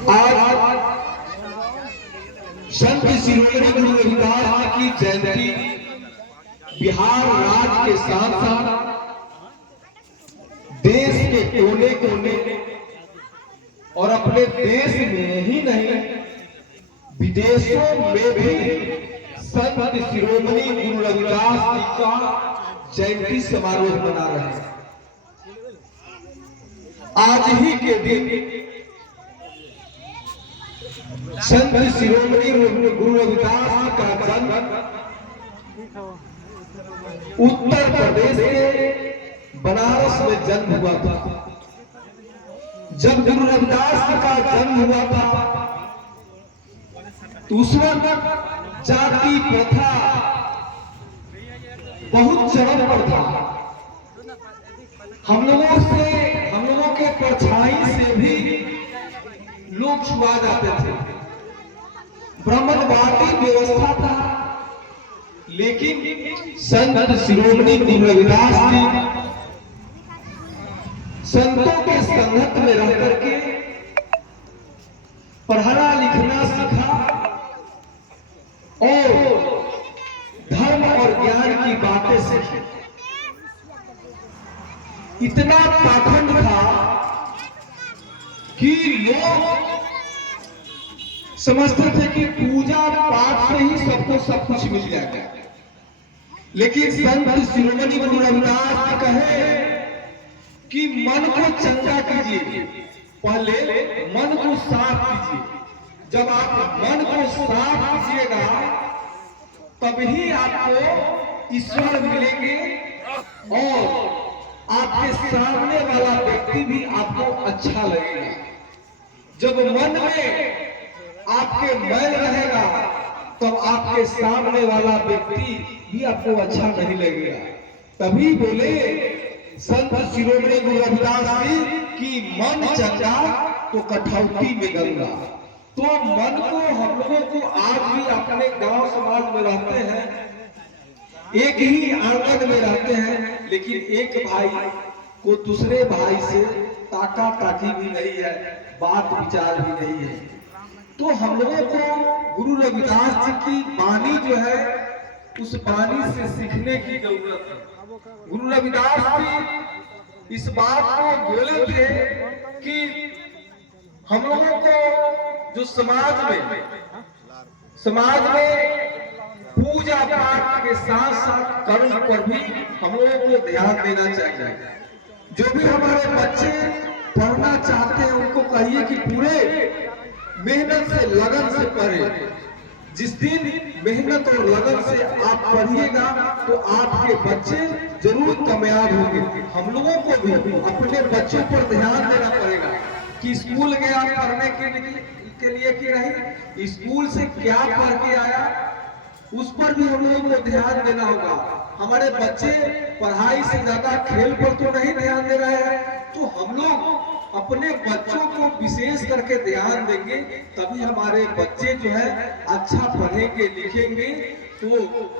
आज संत शिरोमणि गुरु रविदास की जयंती बिहार राज्य के साथ साथ देश के कोने कोने और अपने देश में ही नहीं विदेशों में भी संत शिरोमणि गुरु रविदास जी का जयंती समारोह मना रहे हैं। आज ही के दिन संत शिरोमणि गुरु रविदास का जन्म उत्तर प्रदेश के बनारस में जन्म हुआ था। जब गुरु रविदास का जन्म हुआ था तो उस वक्त जाति प्रथा बहुत चरम पर था। हम लोगों के परछाई से भी लोग छुआ जाते थे। ब्राह्मणवादी व्यवस्था था, लेकिन संत शिरोमणि गुरु रविदास जी संतों के संगत में रह करके पढ़ना लिखना सीखा और धर्म और ज्ञान की बातें सीखी। इतना पाखंड था कि लोग समझते थे कि पूजा पाठ से ही सबको सब कुछ मिल जाएगा। लेकिन संत शिरोमणि गुरु रविदास जी कहे कि मन को चंगा कीजिए, पहले मन को साफ कीजिए। जब आप मन को साफ कीजिएगा तभी आपको ईश्वर मिलेंगे और आपके सामने वाला व्यक्ति भी आपको अच्छा लगेगा। जब मन में आपके मैल रहेगा तब आपके सामने वाला व्यक्ति भी आपको अच्छा नहीं लगेगा। तभी बोले संत शिरोमणि गुरु रविदास जी की मन चंगा तो कठौती में गंगा। तो मन को हम लोगों को आज भी अपने गांव समाज में रहते हैं, एक ही आंगन में रहते हैं, लेकिन एक भाई को दूसरे भाई से ताका ताकी भी नहीं है, बात विचार भी नहीं है। तो हम लोगों को गुरु रविदास जी की वाणी जो है उस वाणी से सीखने की जरूरत है। गुरु रविदास जी इस बात को बोले थे कि हम लोगों को जो समाज में पूजा पाठ के साथ साथ कर्म पर भी हम लोगों को ध्यान देना चाहिए। जो भी हमारे बच्चे पढ़ना चाहते हैं उनको कहिए कि पूरे मेहनत से लगन से पढ़े। जिस दिन मेहनत और लगन से आप पढ़िएगा तो आपके बच्चे जरूर कामयाब होंगे। हम लोगों को भी अपने बच्चों पर ध्यान देना पड़ेगा कि स्कूल गया पढ़ने के लिए कि नहीं, स्कूल से क्या पढ़ के आया उस पर भी हम लोगों को ध्यान देना होगा। हमारे बच्चे पढ़ाई से ज्यादा खेल पर तो नहीं ध्यान दे रहे हैं, तो हम लोग अपने बच्चों को विशेष करके ध्यान देंगे तभी हमारे बच्चे जो है अच्छा पढ़ेंगे लिखेंगे, तो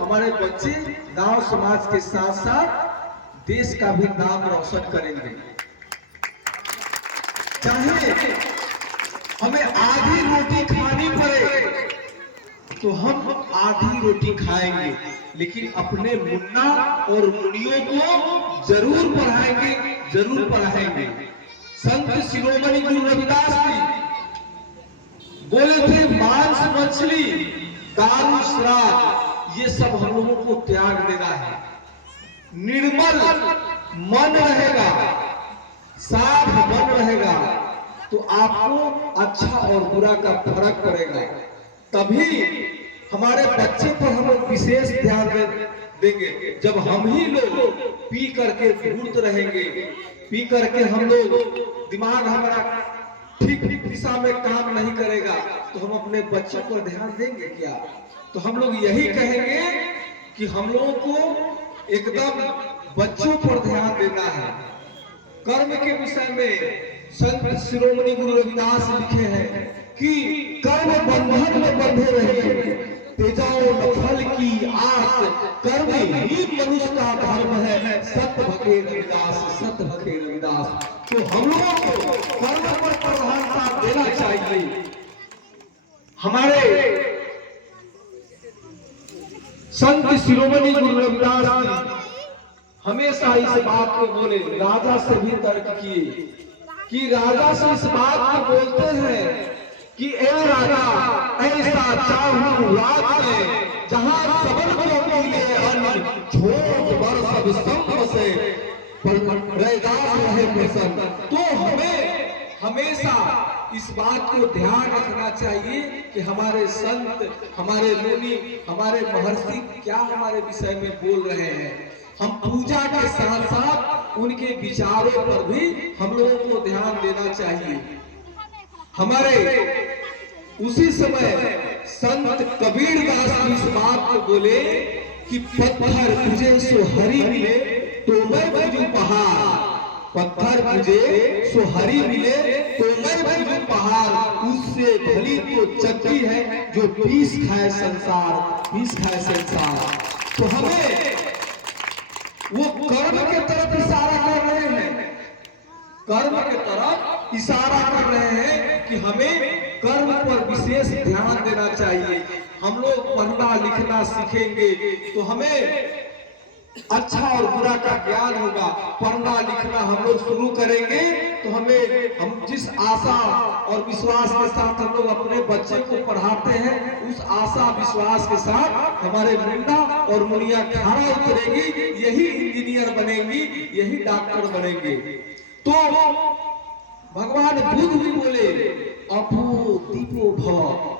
हमारे बच्चे गांव समाज के साथ साथ देश का भी नाम रोशन करेंगे। चाहे हमें आधी रोटी खानी पड़े तो हम आधी रोटी खाएंगे, लेकिन अपने मुन्ना और मुनियों को जरूर पढ़ाएंगे, जरूर पढ़ाएंगे। संत शिरोमणि गुरु रविदास जी बोले थे मांस मछली दारू शराब ये सब हम लोगों को त्याग देना है। निर्मल मन रहेगा, साफ मन रहेगा तो आपको अच्छा और बुरा का फर्क पड़ेगा। तभी हमारे बच्चे पर हम लोग विशेष ध्यान देंगे। जब हम ही लोग पी करके धूर्त रहेंगे, पी करके हम लोग दिमाग हमारा ठीक दिशा में काम नहीं करेगा तो हम अपने बच्चों पर ध्यान देंगे क्या? तो हम लोग यही कहेंगे कि हम लोगों को एकदम बच्चों पर ध्यान देना है। कर्म के विषय में संत शिरोमणि गुरु रविदास लिखे हैं कि कर्म बंधन में बंधे रहिए, तेजाओ न फल की आस, कर्म ही मनुष्य का धर्म है। सत भके रविदास, सत भके रविदास। तो हम लोगों को कर्म पर प्रधानता देना चाहिए। चाहिए। हमारे संत शिरोमणि गुरु रविदास जी हमेशा इस बात को बोले, राजा से भी तर्क किए कि राजा से इस बात को बोलते हैं कि ए राजा, ऐसा चाहूं रात में जहां सबन को मिले अन्न, झोंक बरस संप से रैदास रहे प्रसन्न। तो हमें हमेशा इस बात को ध्यान रखना चाहिए कि हमारे संत, हमारे मुनि, हमारे महर्षि क्या हमारे विषय में बोल रहे हैं। हम पूजा के साथ साथ उनके विचारों पर भी हम लोगों को ध्यान देना चाहिए। हमारे उसी समय संत कबीर दास इस बात को बोले कि पत्थर तुझे सो हरि मिले तो मैं बुझूं पहाड़, पत्थर तुझे सो हरि मिले तो मैं बुझूं पहाड़, उससे भली तो चक्की है जो पीस खाए संसार, पीस खाए संसार। तो हमें वो कर्म के तरफ इशारा कर रहे हैं, कर्म के तरफ इशारा कर रहे हैं कि हमें कर्म पर विशेष ध्यान देना चाहिए। हम लोग पढ़ना लिखना सीखेंगे तो हमें अच्छा और बुरा का ज्ञान होगा। पढ़ना लिखना हम लोग शुरू करेंगे तो हम जिस आशा और विश्वास के साथ हम लोग अपने बच्चे को पढ़ाते हैं, उस आशा विश्वास के साथ हमारे मुन्ना और मुनिया खरा उतरेगी, यही इंजीनियर बनेंगी, यही डॉक्टर बनेंगे। तो भगवान बुद्ध भी बोले, अपो दीपो भव,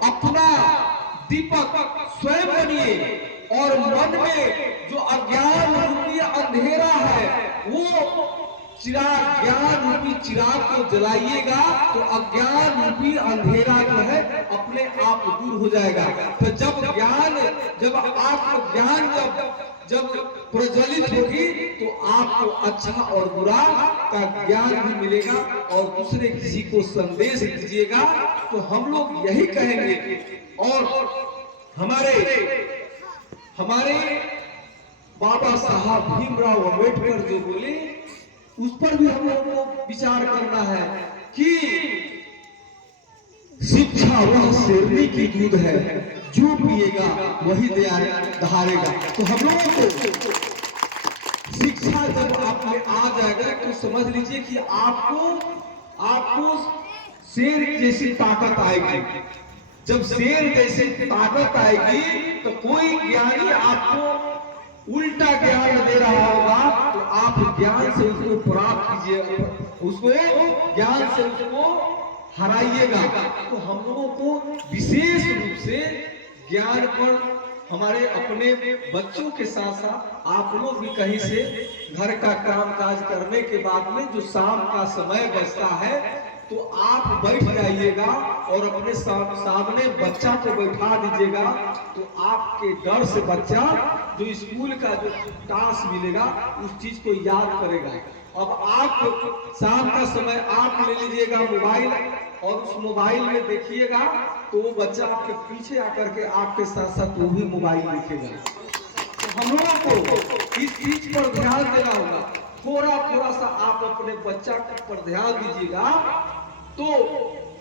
अपना दीपक स्वयं बनिए और मन में जो अज्ञान रूपी अंधेरा है वो चिराग, ज्ञान रूपी चिराग को जलाइएगा तो अज्ञान रूपी अंधेरा जो है अपने आप दूर हो जाएगा। तो जब आत्मज्ञान जब प्रज्वलित होगी तो आपको अच्छा और बुरा का ज्ञान भी मिलेगा और दूसरे किसी को संदेश दीजिएगा। तो हम लोग यही कहेंगे। और हमारे बाबा साहब भीमराव अम्बेडकर जो बोले उस पर भी हम लोगों को विचार करना है कि शिक्षा वह शेरनी की दूध है, जो पिएगा वही दहाड़ेगा। तो हम लोगों को शिक्षा जब आप में आ जाएगा तो समझ लीजिए कि आपको शेर जैसी ताकत आएगी। जब शेर जैसी ताकत आएगी तो कोई ज्ञानी आपको उल्टा ज्ञान दे रहा होगा तो आप ज्ञान से उसको प्राप्त कीजिए, उसको ज्ञान से उसको हराइएगा। तो हम लोगों को विशेष रूप से ज्ञान पर हमारे अपने बच्चों के साथ साथ आप लोग भी कहीं से घर का काम काज करने के बाद में जो शाम का समय बचता है तो आप बैठ जाइएगा और अपने सामने बच्चा को बैठा दीजिएगा। तो आपके डर से बच्चा जो स्कूल का जो टास्क मिलेगा उस चीज को याद करेगा। अब आप शाम का समय आप ले लीजिएगा मोबाइल और उस मोबाइल में देखिएगा तो वो बच्चा आपके पीछे आकर के आपके साथ साथ वो भी मोबाइल देखेगा। तो हम लोगों को इस चीज पर ध्यान देना होगा। थोड़ा सा आप अपने बच्चा पर ध्यान दीजिएगा तो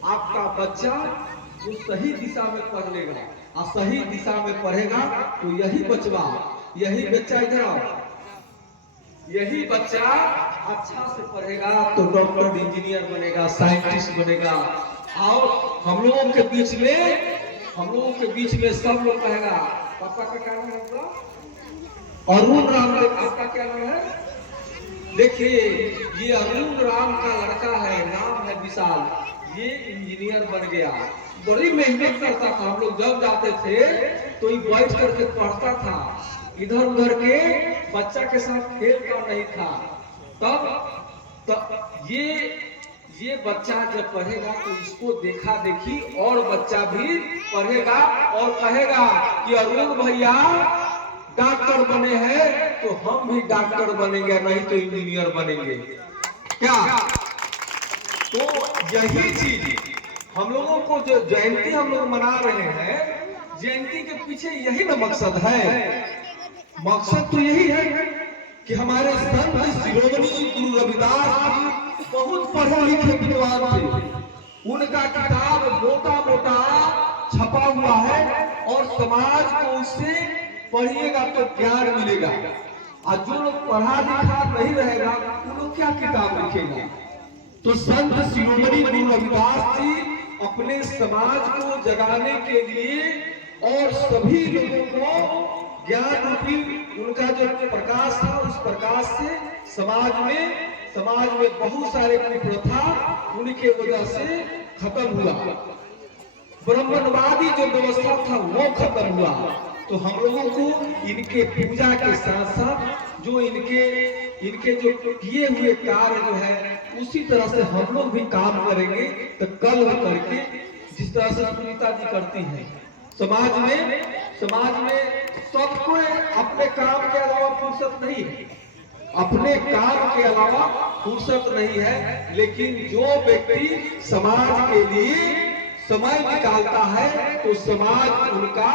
आपका बच्चा जो सही दिशा में पढ़ लेगा और सही दिशा में पढ़ेगा तो यही बच्चा इधर आओ, यही बच्चा अच्छा से पढ़ेगा तो डॉक्टर इंजीनियर बनेगा, साइंटिस्ट बनेगा। और हम लोगों के बीच में सब लोग कहेगा, पापा का क्या नाम है? अरुण राम। आपका क्या नाम है? देखिए ये अरुण राम का लड़का है, नाम है विशाल, ये इंजीनियर बन गया। बड़ी मेहनत करता था। हम लोग जब जाते थे तो ये बैठ करके पढ़ता था, इधर उधर के बच्चा के साथ खेलता नहीं था। तब ये बच्चा जब पढ़ेगा तो इसको देखा देखी और बच्चा भी पढ़ेगा और कहेगा कि अरुण भैया डॉक्टर बने हैं तो हम भी डॉक्टर बनेंगे, नहीं तो इंजीनियर बनेंगे क्या? तो यही चीज हम लोगों को जो जयंती हम लोग मना रहे हैं, जयंती के पीछे यही ना मकसद है। मकसद तो यही है कि हमारे संत शिरोमणि गुरु रविदास जी बहुत पढ़े लिखे विद्वान थे, उनका किताब मोटा मोटा छपा हुआ है और समाज को उससे पढ़िएगा तो ज्ञान मिलेगा। और जो लोग पढ़ा लिखा नहीं रहेगा वो लोग क्या किताब लिखेगा। तो संत शिरोमणि गुरु रविदास जी अपने समाज को जगाने के लिए और सभी लोगों को ज्ञान रूपी उनका जो प्रकाश था उस प्रकाश से समाज में बहुत सारे कुप्रथा उनके वजह से खत्म हुआ। ब्राह्मणवादी जो व्यवस्था था वो खत्म हुआ। तो हम लोगों को इनके पूजा के साथ साथ जो इनके जो किए हुए कार्य जो है उसी तरह से हम लोग भी काम करेंगे। तो कल करके जिस तरह से सुनीता जी करती हैं समाज में सबको अपने काम के अलावा फुर्सत नहीं है, अपने काम के अलावा फुर्सत नहीं है। लेकिन जो व्यक्ति समाज के लिए समय निकालता है तो समाज उनका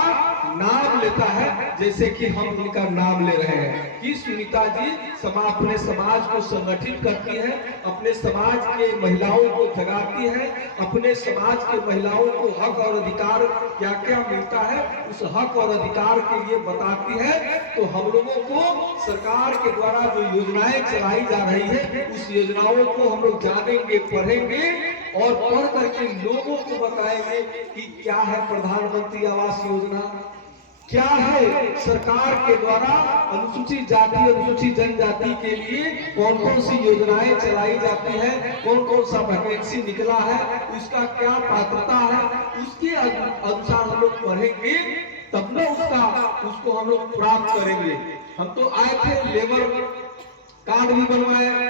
नाम लेता है। जैसे कि हम उनका नाम ले रहे हैं कि सुनीता जी अपने समाज को संगठित करती है, अपने समाज के महिलाओं को जगाती है, अपने समाज के महिलाओं को हक और अधिकार क्या क्या मिलता है उस हक और अधिकार के लिए बताती है। तो हम लोगों को सरकार के द्वारा जो योजनाएं चलाई जा रही है उस योजनाओं को हम लोग जानेंगे, पढ़ेंगे और पढ़ करके लोगों को बताएंगे कि क्या है प्रधानमंत्री आवास योजना, क्या है सरकार के द्वारा अनुसूचित जाति अनुसूचित जनजाति के लिए कौन कौन सी योजनाएं चलाई जाती है, कौन कौन सा वैकेंसी निकला है, उसका क्या पात्रता है, उसके अनुसार हम लोग पढ़ेंगे तब न उसको हम लोग प्राप्त करेंगे। हम तो आए थे लेबर कार्ड भी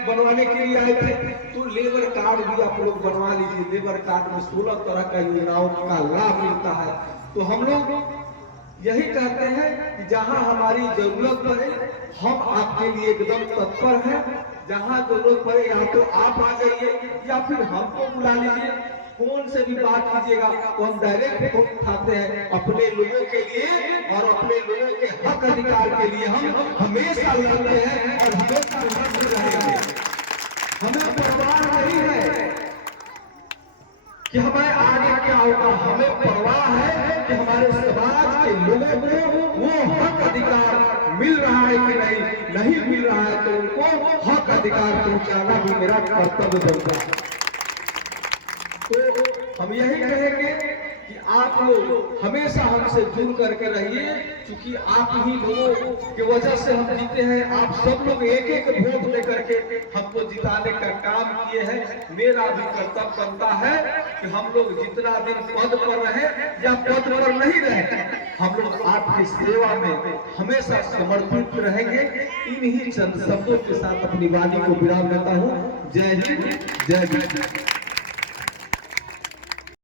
बनवाने के लिए आए थे। तो लेबर कार्ड भी आप लोग बनवा लीजिए। लेबर कार्ड में 16 तरह का योजनाओं का लाभ मिलता है। तो हम लोग यही कहते हैं कि जहां हमारी जरूरत पड़े हम आपके लिए एकदम तत्पर हैं। जहां जरूरत पड़े या तो आप आ जाइए या फिर हमको बुला लीजिए। फोन से भी बात कीजिएगा तो हम डायरेक्ट फोन उठाते हैं। अपने लोगों के लिए और अपने लोगों के हक अधिकार के लिए हम हमेशा लड़ते हैं और हमेशा लड़ते रहेंगे। हमें परवाह नहीं है कि हमें आगे क्या होगा, हमें परवाह है कि हमारे समाज के लोगों को वो हक अधिकार मिल रहा है कि नहीं मिल रहा है। तो उनको हक अधिकार पहुंचाना भी मेरा कर्तव्य बनता है। तो हम यही कहेंगे कि आप लोग हमेशा हमसे जुड़ करके रहिए, क्योंकि आप ही लोगों की वजह से हम जीते हैं। आप सब लोग एक एक वोट दे करके हमको जिताने का काम किए हैं। मेरा भी कर्तव्य बनता है कि हम लोग जितना दिन पद पर रहे या पद पर नहीं रहे, हम लोग आपकी सेवा में हमेशा समर्पित रहेंगे। इन्हीं चंद शब्दों के साथ अपनी वाणी को विराम देता हूँ। जय हिंद, जय भारत।